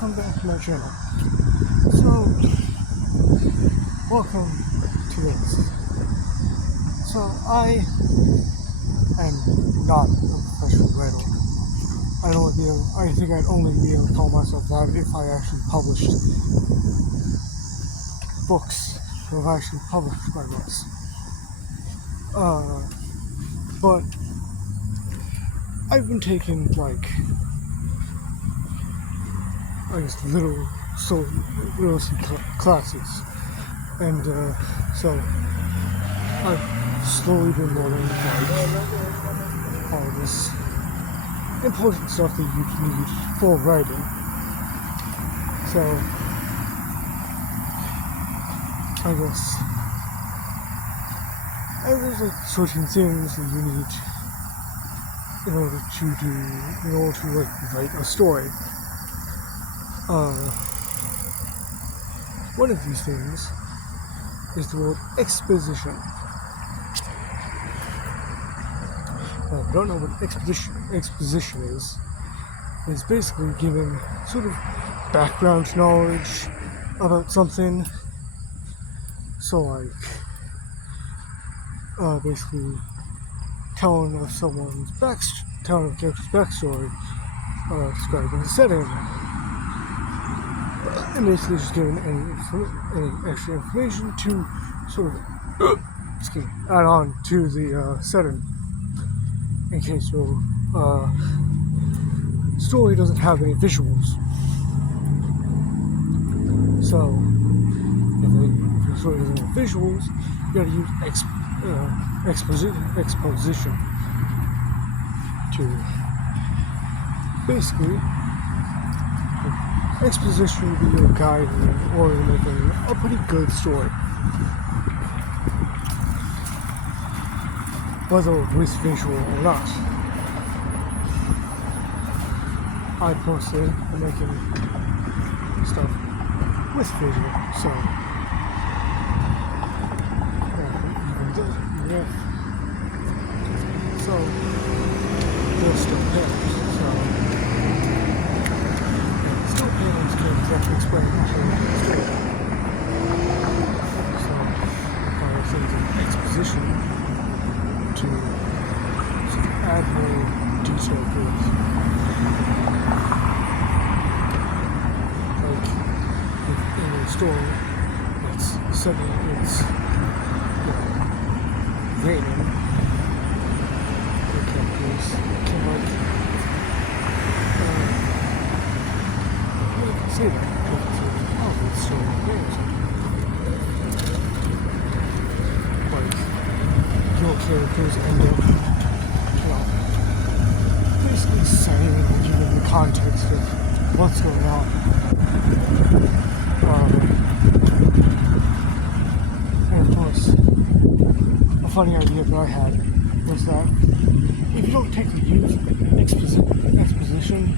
welcome back to my channel. So, welcome to this. So, I am not a professional writer. I think I'd only be able to call myself that if I actually published books, or if I actually published my books. But I've been taking literacy classes, and so I've slowly been learning all this important stuff that you need for writing. So I guess there's certain things that you need in order to write a story. One of these things is the word exposition. If you don't know what exposition is, it's basically giving sort of background knowledge about something. So basically telling a character's backstory, describing the setting, and basically just giving any extra information to sort of add on to the setting, in case your story doesn't have any visuals. So if your story doesn't have visuals, you gotta use exposition to basically. Exposition will be your guide in order to make a pretty good story, whether with visual or not. I personally am making stuff with visual, so there's still pairs, so parents can't exactly explain the whole story. So I think an exposition to sort of add more detail to it. Like in a story that's suddenly raining, the characters can say that. Oh, it's so amazing. Like, your characters end up, basically saying and giving the context of what's going on. And of course, a funny idea that I had was that if you don't take the use of exposition,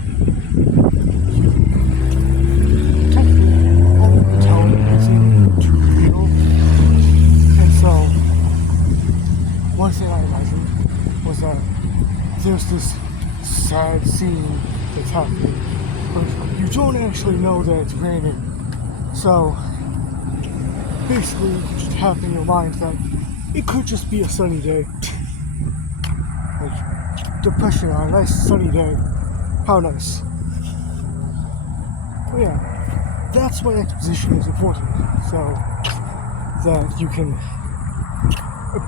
one thing I imagined was that there's this sad scene that's happening, but you don't actually know that it's raining. So basically, you can just have in your mind that it could just be a sunny day. Like, depression on a nice sunny day. How nice. But yeah, that's why exposition is important. So that you can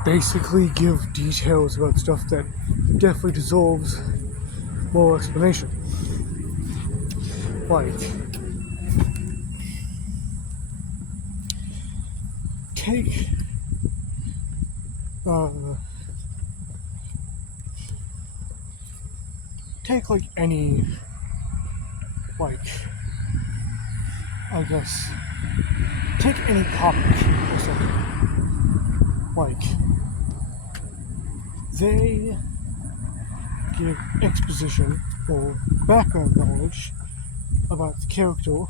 basically give details about stuff that definitely deserves more explanation. Like, take any, take any comic or something. They give exposition or background knowledge about the character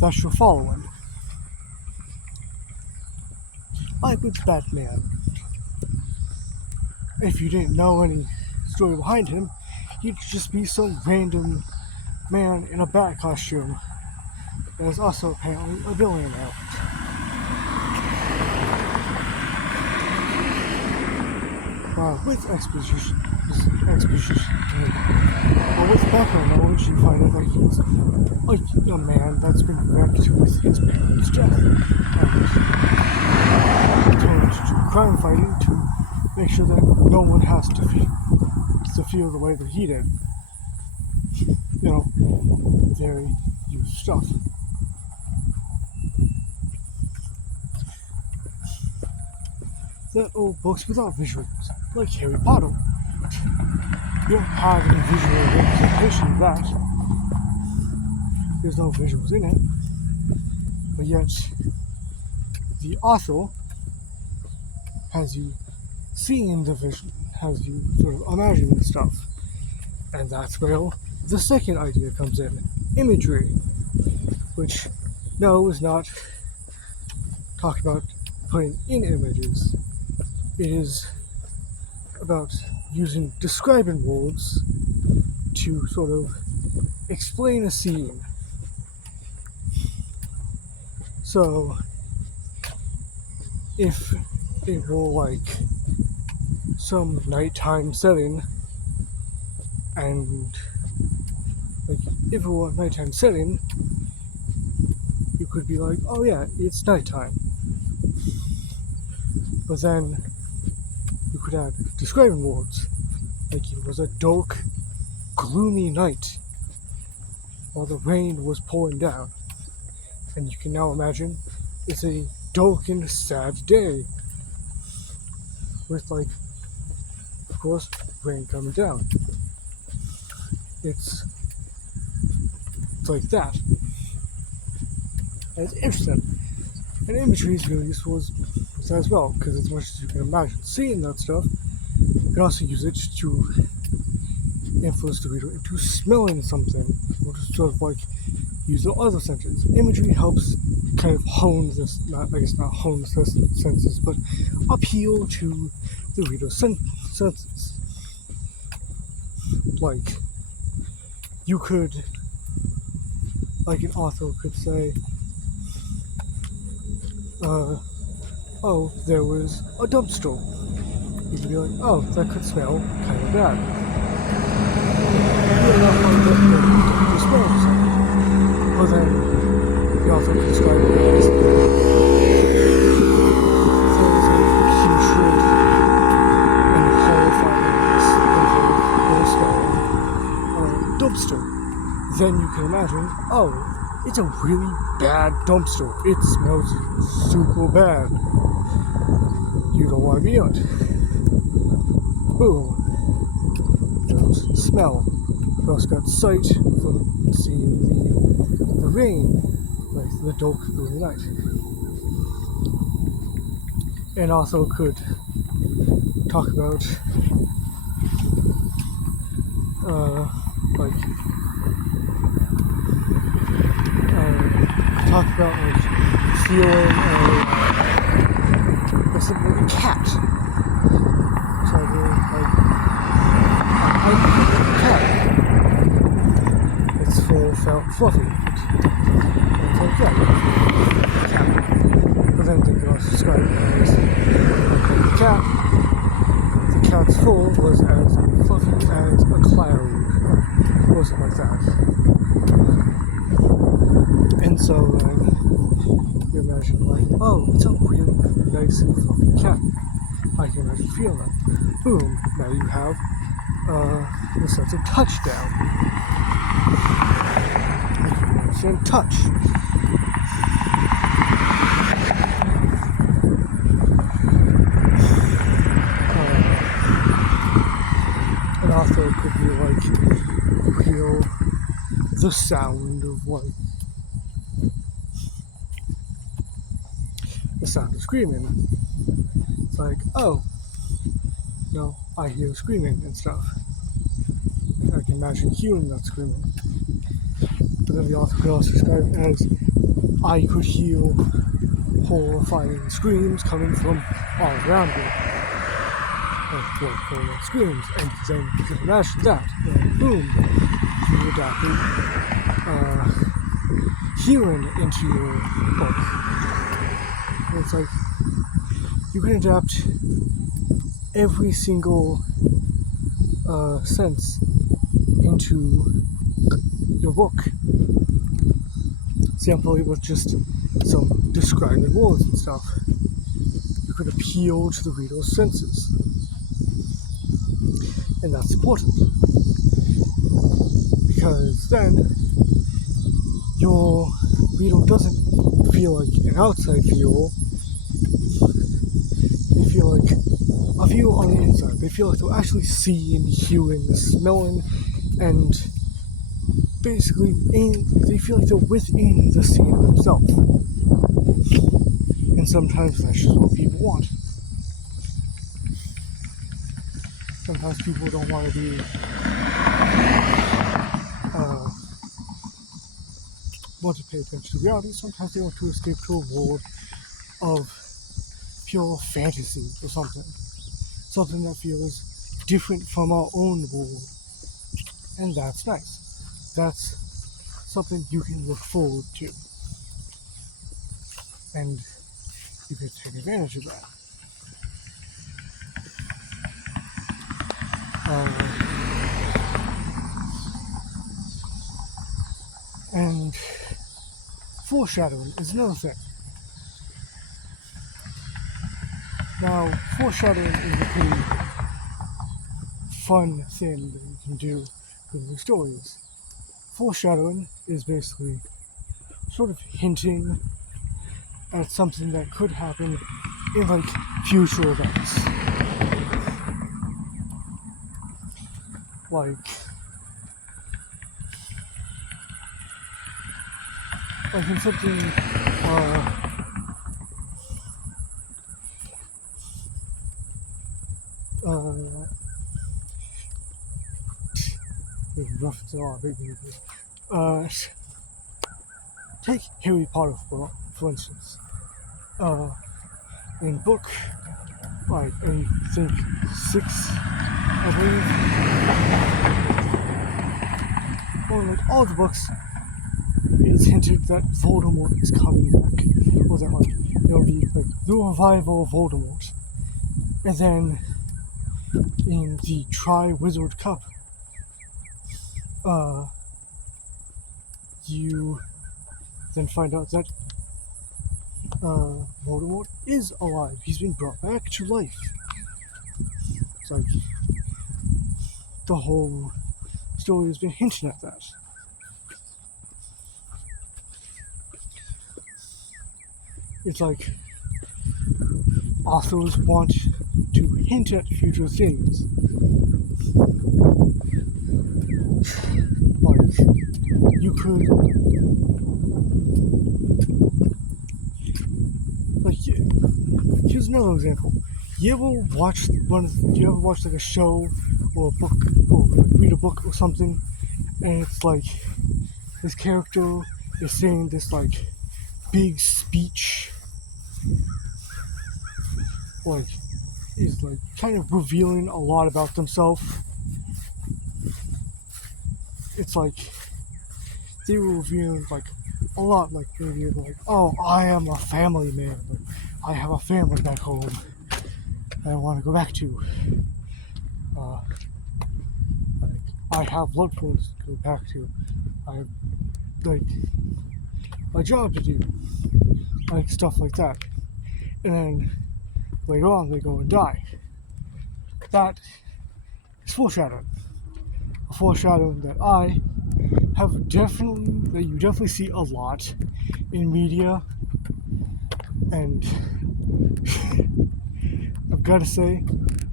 that you're following. Like with Batman. If you didn't know any story behind him, he'd just be some random man in a bat costume that is also apparently a villain now. With exposition, or with background knowledge, you find out that he's a man that's been wrecked with his parents' death, and turned to crime fighting to make sure that no one has to feel the way that he did. Very used stuff. There are books without visuals, like Harry Potter. You don't have any visual representation of that. There's no visuals in it. But yet, the author has you seeing the vision, has you sort of imagining stuff. And that's where the second idea comes in, imagery. Which, no, is not talking about putting in images. It is about using describing words to sort of explain a scene. So, if it were like some nighttime setting, and if it were a nighttime setting, you could be like, oh yeah, it's nighttime. But then you could add describing words, like it was a dark, gloomy night while the rain was pouring down. And you can now imagine it's a dark and sad day with, of course, rain coming down. It's like that. And it's interesting. And imagery is really useful as well, because as much as you can imagine seeing that stuff, you can also use it to influence the reader into smelling something, or to sort of use the other senses. Imagery helps kind of hone this, not hone the senses, but appeal to the reader's senses. You could, an author could say, oh, there was a dumpster. You could be like, oh, that could smell kind of bad. You don't know how to smell something. But then the author could describe it as there was a putrid and horrifying dumpster. Then you can imagine, oh, it's a really bad dumpster. It smells super bad. You don't want to be in it. Boom. Just smell. You also got sight from seeing the rain, the dark, gloomy night. And also could talk about feeling simply a cat. So a cat. It's full, fluffy. It's like that. Cat. But then they could also describe it as the cat. The cat's fur was as fluffy as a cloud, or something like that. And so you imagine oh, it's a really nice and fluffy cat. I can imagine feeling that. Boom, now you have the sense of touchdown. You can understand touch. An author could be you hear the sound of the sound of screaming. It's oh, no, I hear screaming and stuff. I can imagine hearing that screaming. But then the author could also describe it as I could hear horrifying screams coming from all around me. Horrifying screams, and then you can imagine that. Boom, you adapted hearing into your book. It's like you can adapt every single sense into your book. Example with just some describing words and stuff. You could appeal to the reader's senses. And that's important. Because then your reader doesn't feel like an outside viewer. They feel like a viewer on the inside. They feel like they're actually seeing, hearing, smelling, and basically they feel like they're within the scene themselves. And sometimes that's just what people want. Sometimes people don't want to be want to pay attention to reality. Sometimes they want to escape to a world of pure fantasy or something that feels different from our own world, and that's nice. That's something you can look forward to, and you can take advantage of that. And foreshadowing is another thing. Now, foreshadowing is a pretty fun thing that you can do with your stories. Foreshadowing is basically sort of hinting at something that could happen in like future events. Like in something reference a lot of big movies. Take Harry Potter for instance. In book, like I think 6, I believe. Or like all the books, it's hinted that Voldemort is coming back, or that like there'll be like the revival of Voldemort, and then in the Triwizard Cup, you then find out that Voldemort is alive. He's been brought back to life. It's like the whole story has been hinting at that. It's like authors want to hint at future things. Like, you could, like, here's another example. You ever watch like a show or a book, or like read a book or something, and it's like this character is saying this like big speech, like is like kind of revealing a lot about themselves. It's like they were revealing like a lot, like maybe like, oh, I am a family man. Like, I have a family back home that I want to go back to. Like, I have loved ones to go back to. I have like a job to do, like stuff like that. And then later on they go and die. That is foreshadowing. A foreshadowing that you definitely see a lot in media, and I've got to say,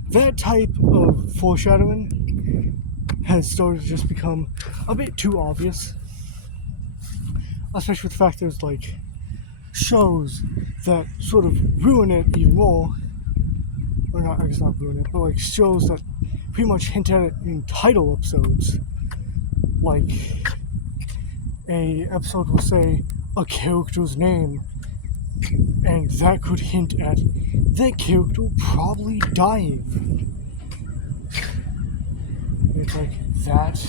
that type of foreshadowing has started to just become a bit too obvious, especially with the fact there's like shows that sort of ruin it even more, or not, I guess not ruin it, but like shows that pretty much hint at it in title episodes. Like, a episode will say a character's name, and that could hint at that character probably dying. It's like, that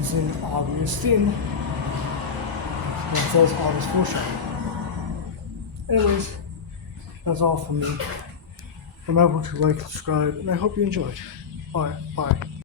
is an obvious thing And it says August foreshadowing. Anyways, that's all from me. Remember to like, subscribe, and I hope you enjoyed. Alright, bye.